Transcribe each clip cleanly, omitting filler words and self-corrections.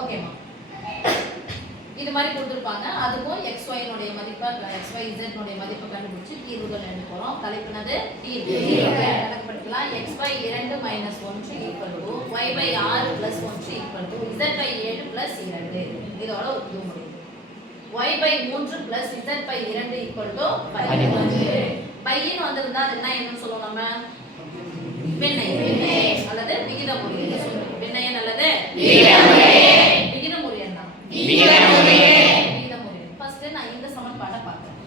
ஓகேமா. இது மாதிரி கொடுத்துருப்பாங்க. அதுக்கும் xy னுடைய மதிப்பை xy z னுடைய மதிப்பை கண்டுபிடிச்சு தீர்வுகள் எழுத போறோம். தலைப்புனது தீர்வு. கணக்கு படிக்கலாம். xy 2 - 1 = y/6 + 1 = z/7 + 2. இதோட ஒரு தீர்வு முடியும். y/3 + z/2 = 15. பையன் வந்திருந்தா என்ன என்னன்னு சொல்லுவோம் நம்ம? விண்ணை அல்லது விகிதமுறை சொல்லுவோம். விண்ணை அல்லது விகிதமுறை தான். விகிதமுறை. ஃபர்ஸ்ட் நான் இந்த சமன்பாட்டை பார்க்கறேன்.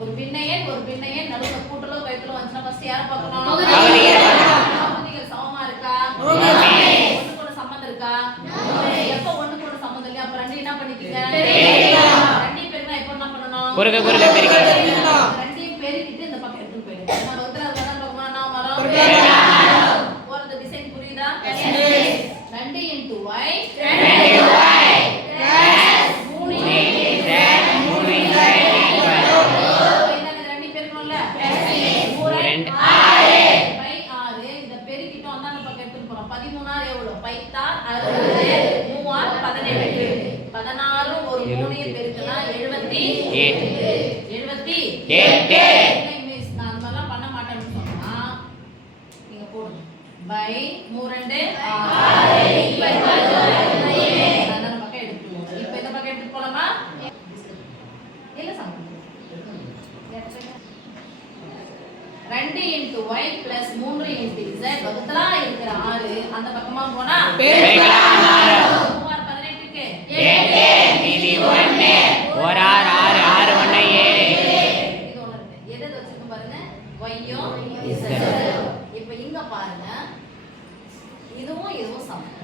ஒரு விண்ணையன் நடுவுல கூட்டலோ கழித்தலோ வந்துச்சுனா ஃபர்ஸ்ட் யாரை பார்க்கணும்? பகுதிகள் சமமா இருக்கா? ஒண்ணுக்கு ஒண்ணு சம்பந்தம் இருக்கா? எப்ப ஒண்ணுக்கு ஒண்ணு சம்பந்தம் இல்லையா அப்ப ரெண்டு என்ன பண்ணிக்கீங்க? ரெண்டையும் பெருக்கினா எப்ப என்ன பண்ணணும்? குறுக்க பெருக்கிக்கலாம். ரெண்டையும் பெருக்கிட்டு இந்த பக்கம் எடுத்து போயிடுங்க. நம்ம வகுத்துல அதெல்லாம் பார்க்கணும். நான் வரோம். போறது டிசைன் புரியுதா? 2 × y 2y plus 3 × z வகுத்தலா இருக்கிற 6 அந்த பக்கமா போனா பெருக்கலாம் 3 18 க்கு 8 மீதி 1 ஒரு 6 6 1 7 இது ஒண்ணு இருக்கு. எதை வச்சிருக்கோம் பாருங்க y யும் z. இப்போ இங்க பாருங்க இதுவும் சமம்.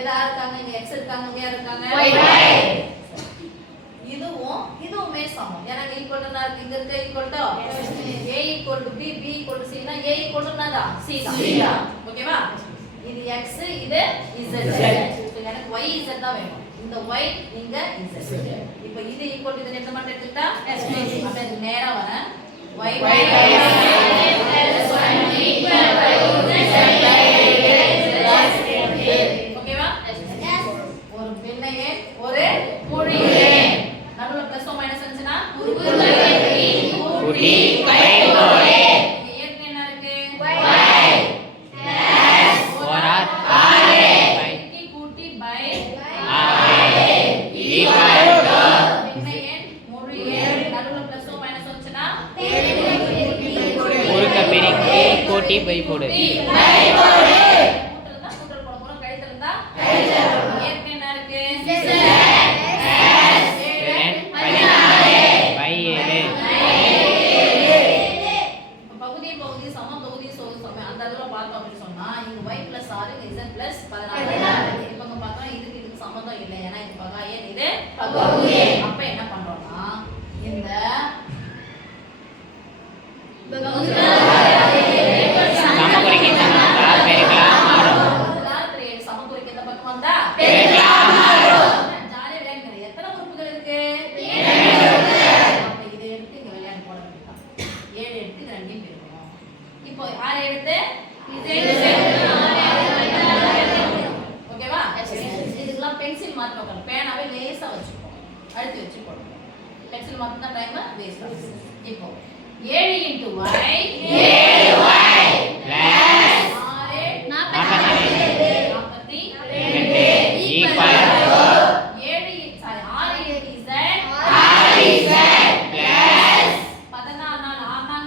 எதா இருக்காங்க? இங்க x இருக்காங்க, இங்க இருக்காங்க y. இதுவுமே சமம். எனக்கு ஈக்குவல்னா இருக்கு. இங்க இருக்க equal to a = b b = c னா a = என்னடா? c தான். ஓகேவா? இது x இது z. இப்போ எனக்கு y z தான் வேணும். இந்த y இங்க z. இப்போ இது ஈக்குவல் இது என்ன மட்டும் எடுத்துட்டா அப்ப இது நேரா வர y + 1 = ஓகேவா? ஒரு பின்னையன் ஒரு முழுஎண் நடுவுல பிளஸ் ஓ மைனஸ் வந்துச்சுனா கூட்டி கழித்தல். இங்க ஏற்கனவே என்ன இருக்கு? y + 6 கூட்டி பை 6 பின்னையன் முழுஎண் நடுவுல பிளஸ் ஓ மைனஸ் வந்துச்சுனா குறுக்க பெருக்கி கூட்டி பை போடு. கூட்டல் தான் கூட்டல் போட போறோம். கழித்தல் தான் கழித்தல். ஏற்கனவே என்ன இருக்கு? அப்ப என்ன பண்றோம்னா இந்த சமக்குறிக்கு சமக்குறிக்கு இந்த பக்கம் வந்தா ஜாலியா விளையாடுங்க. எத்தனை உறுப்புகள் இருக்கு? 7. அப்ப இதை எடுத்து இங்க விளையாட போட வேண்டியதான். 7 எடுத்து 2 பெருக்கணும். இப்போ 6 எடுத்து ஓகேவா? இதுக்கெல்லாம் பென்சில் மாத்தி வைக்கணும். பேனாவே லேசா வச்சுக்கணும். அழுத்தி வச்சு போடணும். பென்சில் மாத்தினா டைம் வேஸ்ட் ஆகும். இப்போ 7 × y 7y + 6 42 = 6z + 14 4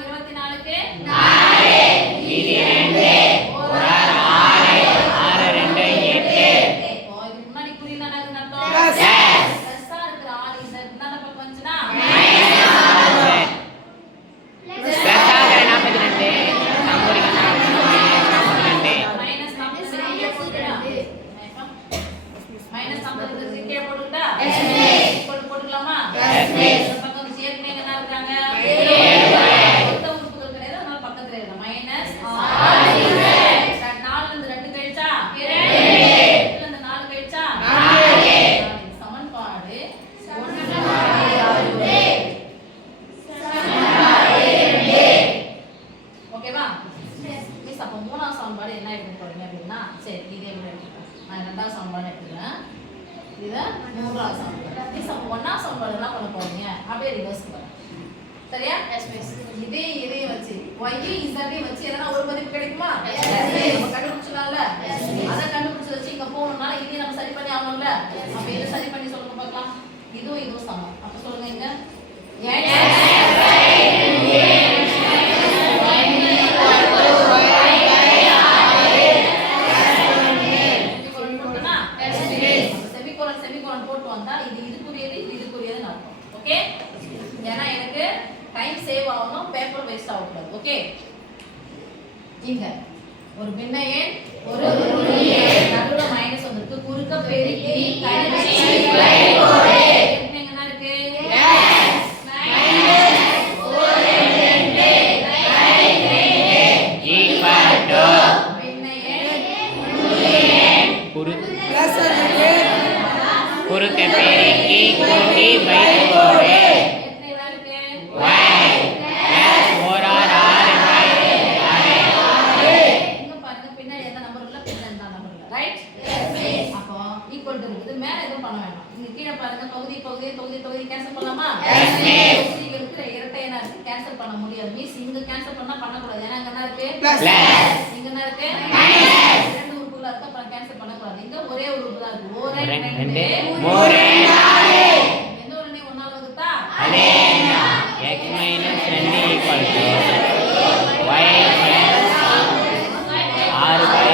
24 க்கு 4 மீதி 2 ஒரு 6 6 2 8. இப்போ இதுக்கு முன்னாடி புரியல நான் அர்த்தம் பிளஸ்ஸா இருக்கிற 6z என்னல பக்கம் வந்துச்சுனா பிளஸ் ஆகற 42 சம்பரிக்கனா 42 மைனஸ் 42 போட்டுடா. மைனஸ் 42 கீழே போட்டுடா. போட்டுக்கலாமா? இந்த பக்கம் சேர்க்கனே என்ன இருக்காங்க? 7 மொத்த உறுப்புகள் கிடையாது. அதனால பக்கத்துல இருக்கு மைனஸ் 6z 4 ல இருந்து 2 கழிச்சா 2 8 ல இருந்து 4 கழிச்சா 4. சமன்பாடு 1 ஓகேவா? மிஸ் அப்ப மூணாவது சமன்பாடு என்ன எடுக்க போறீங்க அப்படின்னா சரி இதே கூட எடுத்துக்கலாம். நான் இரண்டாவது சமன்பாடு எடுத்துக்கிறேன். இத மூன்றாவது சமன்பாடு. நீ ஒண்ணாவது சமன்பாடு என்ன பண்ண போறீங்க? அப்படியே ரிவர்ஸ் பண்ணுங்க. சரியா? Yes miss. இதையும் வச்சு y z வச்சு எதனா ஒரு மதிப்பு கிடைக்குமா? Yes miss. நம்ம கண்டுபிடிச்சலாம்ல? Yes miss. அத கண்டுபிடிச்சு வச்சு இங்க போறோம்னால இதையும் நம்ம சரி பண்ணி ஆகணும்ல? அப்ப இத சரி பண்ணி சொல்லுங்க பார்க்கலாம். இதுவும் சமம். அப்ப சொல்லுங்க இங்க செமிகோலன் போட்டு வந்தா இது இதுக்குரியதுன்னு அர்த்தம். ஓகே? ஏன்னா எனக்கு டைம் சேவ் ஆகணும், பேப்பர் வேஸ்ட் ஆகக்கூடாது. ஓகே? இங்க ஒரு பின்ன எண் ஒரு நடுவுல மைனஸ் வந்திருக்கு. குறுக்க பெருக்கி கழிச்சு என்ன இருக்கு? குறுக்க பெருக்கி கூட்டி வைக்கோடு கேன்சல் பண்ணலாமா? Yes miss. தொகுதிகளுக்கு இரட்டை என இருக்கு, கேன்சல் பண்ண முடியாது மிஸ். இங்க கேன்சல் பண்ண கூடாது. ஏன்னா இங்க என்ன இருக்கு? பிளஸ். இங்க என்ன இருக்கு? மைனஸ். ரெண்டு உறுப்புகளா இருக்கு, அப்ப கேன்சல் பண்ண கூடாது. இங்க ஒரே ஒரு உறுப்பு தான் இருக்கு. ஒரே ரெண்டு மூணு நாலு. எந்த ஒரு எண்ணை ஒண்ணால வகுத்தா? Athena x - 2 y + 6y.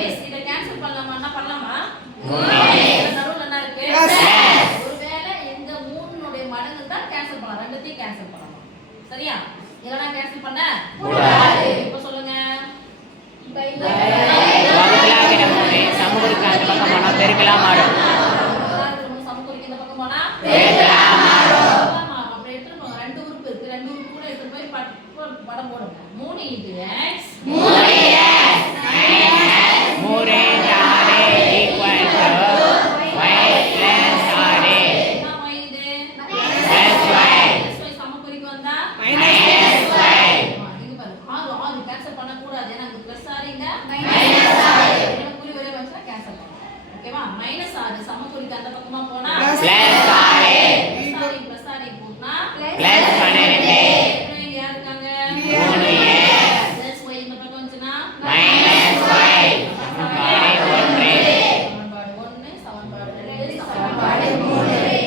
Miss இத கேன்சல் பண்ணலாமா? என்ன பண்ணலாமா? நடுவுல என்ன இருக்கு? கேன்சல் பண்ணணும். சரியா? இல்லனா கேன்சல் பண்ண கூடாது. இப்ப சொல்லுங்க. வகுத்தலாகிற மூணு சமகுறிக்கு அந்த பக்கம் போனா பெருக்கலாம் மாறும். சமகுறிக்கு இந்த பக்கம் போனா பெருக்கலாம் மாறும். அப்படி எடுத்து போங்க. ரெண்டு உறுப்பு இருக்கு. ரெண்டு உறுப்பு கூட எடுத்து போய் படம் போடுங்க. 3 × x 3x - 3 × 6 = y + 6. என்ன y இது? + y. சமகுறிக்கு வந்தா -y. இங்க பாருங்க. 6 கேன்சல் பண்ண கூடாது. ஏன்னா இங்க +6 இங்க -6. ஏன்னா குறி ஒரே வச்சா கேன்சல் பண்ணலாம். ஓகேவா? -6 சமகுறிக்கு அந்த பக்கமா போனா +6 +6 கூட்டினா +12. யார் இருக்காங்க? 3x y இந்த பக்கம் வந்துச்சுனா -y. சமன்பாடு 1 சமன்பாடு 2 சமன்பாடு 3.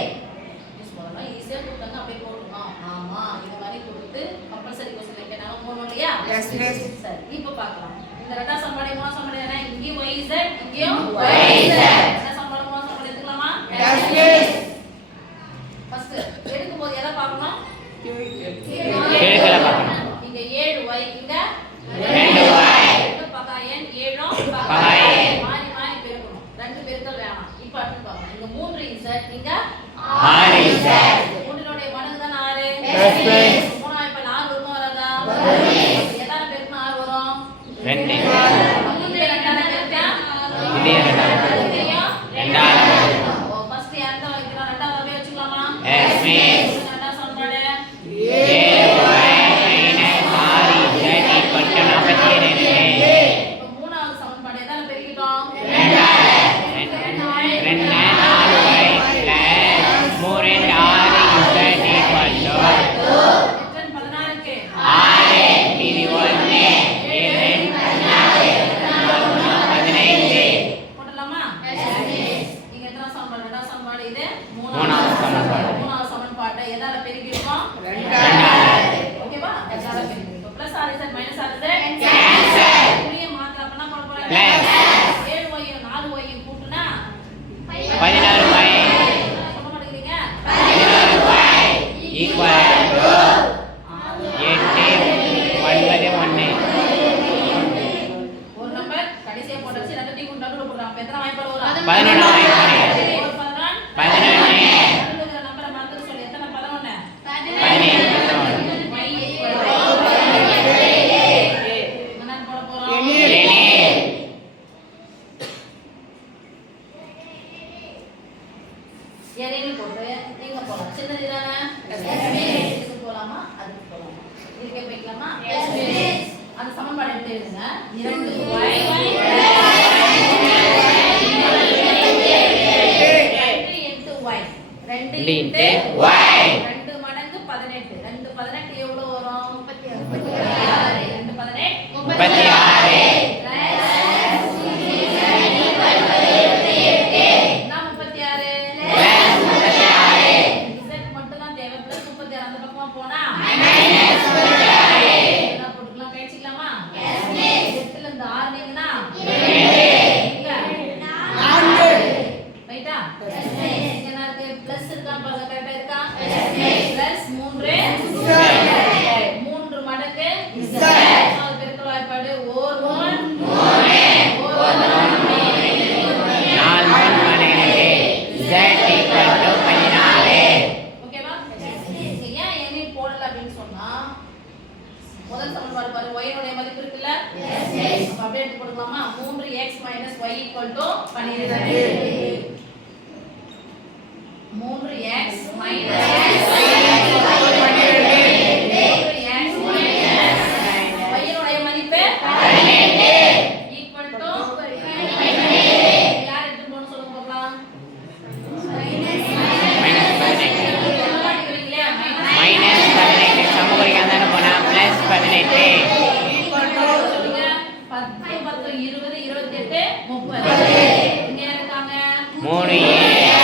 சொல்லலாம் ஈஸியா போட்டாங்க. அப்படியே போட்டுறோம். ஆமா இந்த மாதிரி கொடுத்து கம்பல்சரி क्वेश्चन கேட்டாங்க போறோம் இல்லையா? Yes miss. சரி இப்போ பார்க்கலாம். இந்த ரெண்டாவது சமன்பாடு மூணாவது சமன்பாடு என்ன? இங்கேயும் yz இங்கேயும் yz. என்ன சமன்பாடு மூணாவது சமன்பாடு எடுத்துக்கலாமா? Yes miss. ஃபர்ஸ்ட் எடுக்கும்போது எதை பார்க்கணும்? கீழ்கல பார்க்கணும். இங்க 7y இங்க 2y. ரெண்டு பகா எண் 7 பகா எண். மாறி மாறி பெருக்கணும். ரெண்டு பெருக்கல் வேணாம். இப்போ அடுத்து பார்க்கலாம். இங்க 3z இங்க 6z. மூன்றினுடைய மடங்கு தான் 6. Yes miss. 3 இப்ப 4 வருமா வராதா? வரும். எதான பெருக்கினா 6 வரும்? 2. இது ரெண்டால பெருக்கினா இது ரெண்டாவது. ரெண்டாவது. ஓ ஃபர்ஸ்ட் எந்த வைக்கிறோம்? ரெண்டாவது அப்படியே வச்சுக்கலாமா? Yes miss. ரெண்டாவது சமன்பாடு 7y - 6z = 42. இப்போ மூணாவது சமன்பாடு எதால பெருக்கிட்டோம்? 2 4y + 3 6z = எத்தனை 16 இருக்கு? 6. இது 1 7 15. போடலாமா? Yes miss. இங்க எத்தனை சமன்பாடு? ரெண்டாவது சமன்பாடு இது மூணாவது சமன்பாடு. மூணாவது சமன்பாட்டை எதால பெருக்கிட்டோம்? ரெண்டாவது. ஓகேவா? எதால பெருக்கிட்டோம். + 6z - 6z கேன்சல். புரிய மாத்திர அப்பனா போட போறேன். Plus. 7y 4y கூட்டுனா 16y. சொல்ல மாட்டேங்கிறீங்க? 16y = 8 9 1. ஒரு நம்பர் கடைசியா போட்டாச்சு. ரெண்டு கூட்டி நடுவுல போடுறோம். அப்ப எத்தனை வாய்ப்பாடு வரும்? 11 வாய்ப்பாடு. ஒரு 11 11 நடுவுல இருக்கிற நம்பரை மறந்துட்டு சொல்லு. எத்தனை 11? 17. என்னன்னு போட போறோம்? எரின்னு போட்டு எங்க போலாம்? சின்னது தானே? இதுக்கு போலாமா? அதுக்கு போலாமா? இதுக்கே போய்க்கலாமா? அந்த சமன்பாடு எடுத்து எழுதுங்க. 2y 2 இன்ட்டு y 2 மடங்கு 18 2 18 எவ்வளவு வரும் 36 2 18 36 முதல் சமன்பாடு பாரு y உடைய மதிப்பு இருக்குல்ல அப்ப அப்படியே எடுத்து போடுறோமா 3x - y = 12 3x - y உடைய மதிப்பு 18 யார் எடுத்து போன்னு சொல்லுங்க பாக்கலாம் -18 சமகுறிக்காக தானே போனா +18 10 10 20 28 30 இங்க இருக்காங்க 3a